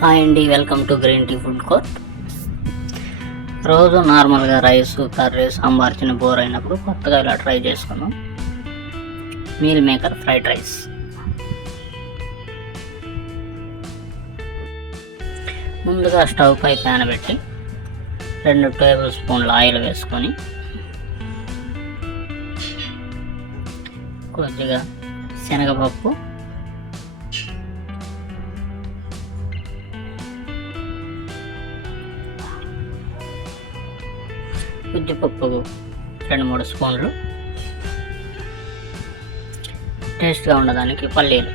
Hi అండి welcome to green tea food court రోజు నార్మల్గా రైస్ కర్రీ సాంబార్ చిన్న బోర్ అయినప్పుడు కొత్తగా ఇలా ట్రై చేసుకున్నాం మీల్ మేకర్ ఫ్రైడ్ రైస్ ముందుగా స్టవ్ పై ప్యాన్ పెట్టి రెండు టేబుల్ స్పూన్ల ఆయిల్ వేసుకొని కొద్దిగా శనగపప్పు ఉద్దిపప్పు రెండు మూడు స్పూన్లు. టేస్ట్గా ఉండడానికి పల్లీలు.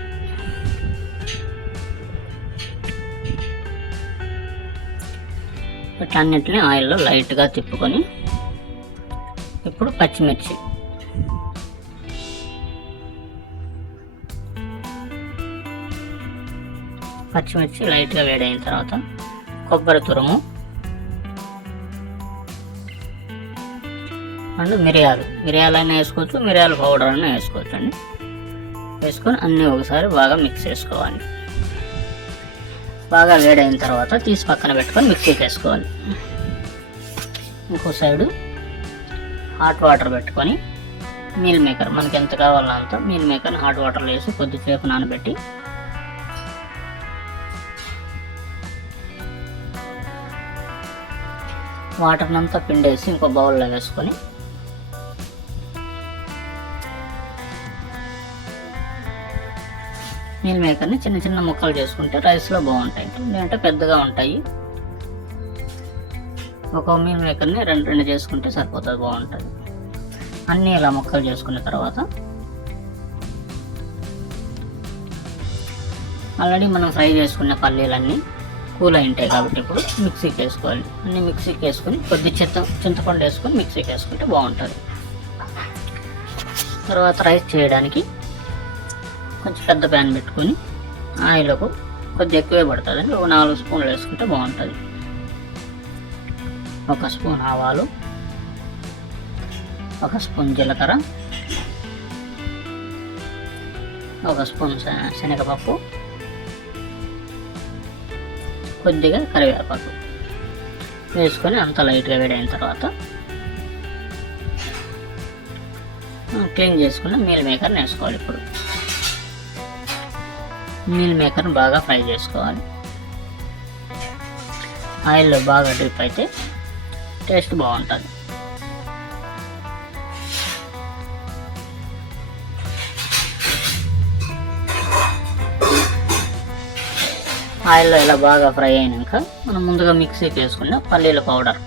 వీటన్నిటిని ఆయిల్లో లైట్గా తిప్పుకొని ఇప్పుడు పచ్చిమిర్చి. పచ్చిమిర్చి లైట్గా వేడైన తర్వాత కొబ్బరి తురుము. అండ్ మిరియాలు. మిరియాలు అయినా వేసుకోవచ్చు మిరియాల పౌడర్ అయినా వేసుకోవచ్చు అండి. వేసుకొని అన్నీ ఒకసారి బాగా మిక్స్ చేసుకోవాలి. బాగా వేడైన తర్వాత తీసి పక్కన పెట్టుకొని మిక్సీకి వేసుకోవాలి. ఇంకో సైడు హాట్ వాటర్ పెట్టుకొని మీల్ మేకర్ మనకి ఎంత కావాలో అంత మీల్ మేకర్ని హాట్ వాటర్లో వేసి కొద్దిసేపు నానబెట్టి వాటర్నంతా పిండేసి ఇంకో బౌల్లో వేసుకొని మీల్ మేకర్ని చిన్న చిన్న ముక్కలు చేసుకుంటే రైస్లో బాగుంటాయి. లేదంటే పెద్దగా ఉంటాయి. ఒక మీల్ మేకర్ని రెండు రెండు చేసుకుంటే సరిపోతుంది బాగుంటుంది. అన్నీ ఇలా ముక్కలు చేసుకున్న తర్వాత ఆల్రెడీ మనం ఫ్రై చేసుకున్న పల్లీలన్నీ కూల్ అయి ఉంటాయి కాబట్టి ఇప్పుడు మిక్సీకి వేసుకోవాలి. అన్ని మిక్సీకి వేసుకొని కొద్ది చింత చింతపండు వేసుకొని మిక్సీకి వేసుకుంటే బాగుంటుంది. తర్వాత రైస్ చేయడానికి కొంచెం పెద్ద ప్యాన్ పెట్టుకొని ఆయిల్కు కొద్దిగా ఎక్కువే పడుతుందండి ఒక నాలుగు స్పూన్లు వేసుకుంటే బాగుంటుంది. ఒక స్పూన్ ఆవాలు ఒక స్పూన్ జీలకర్ర ఒక స్పూన్ శనగపప్పు కొద్దిగా కరివేపాకు వేసుకొని అంత లైట్గా వేడైన తర్వాత క్లీన్ చేసుకున్న మీల్ మేకర్ని వేసుకోవాలి ఇప్పుడు. మీల్ మేకర్ని బాగా ఫ్రై చేసుకోవాలి. ఆయిల్లో బాగా డ్రిప్ అయితే టేస్ట్ బాగుంటుంది. ఆయిల్లో ఇలా బాగా ఫ్రై అయినాక మనం ముందుగా మిక్సీకి వేసుకున్న పల్లీల పౌడర్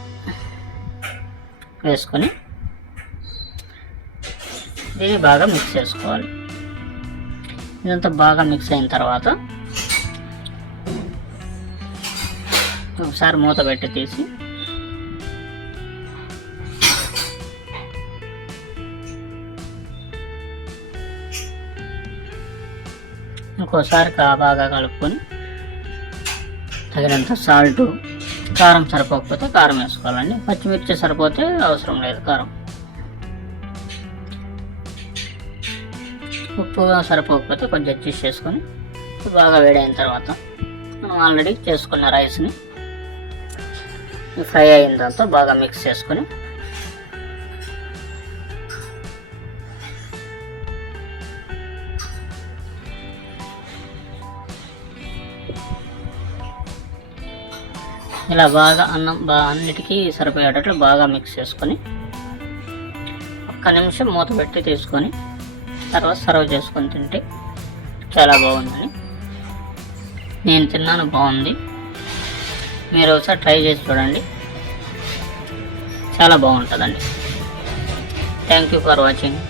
వేసుకొని ఇది బాగా మిక్స్ చేసుకోవాలి. ఇదంతా బాగా మిక్స్ అయిన తర్వాత ఒకసారి మూత పెట్టి తీసి ఇంకోసారి బాగా కలుపుకొని తగినంత సాల్ట్ కారం సరిపోకపోతే కారం వేసుకోవాలండి. పచ్చిమిర్చి సరిపోతే అవసరం లేదు కారం. ఉప్పుగా సరిపోకపోతే కొంచెం అడ్జస్ట్ చేసుకొని బాగా వేడైన తర్వాత మనం ఆల్రెడీ చేసుకున్న రైస్ని ఫ్రై అయిన తర్వాత బాగా మిక్స్ చేసుకొని ఇలా బాగా అన్నం బా అన్నిటికీ సరిపోయేటట్లు బాగా మిక్స్ చేసుకొని ఒక్క నిమిషం మూత పెట్టి తీసుకొని తర్వాత సర్వ్ చేసుకొని తింటే చాలా బాగుందని నేను తిన్నాను బాగుంది. మీరు ఒకసారి ట్రై చేసి చూడండి. చాలా బాగుంటుందండి. Thank you for watching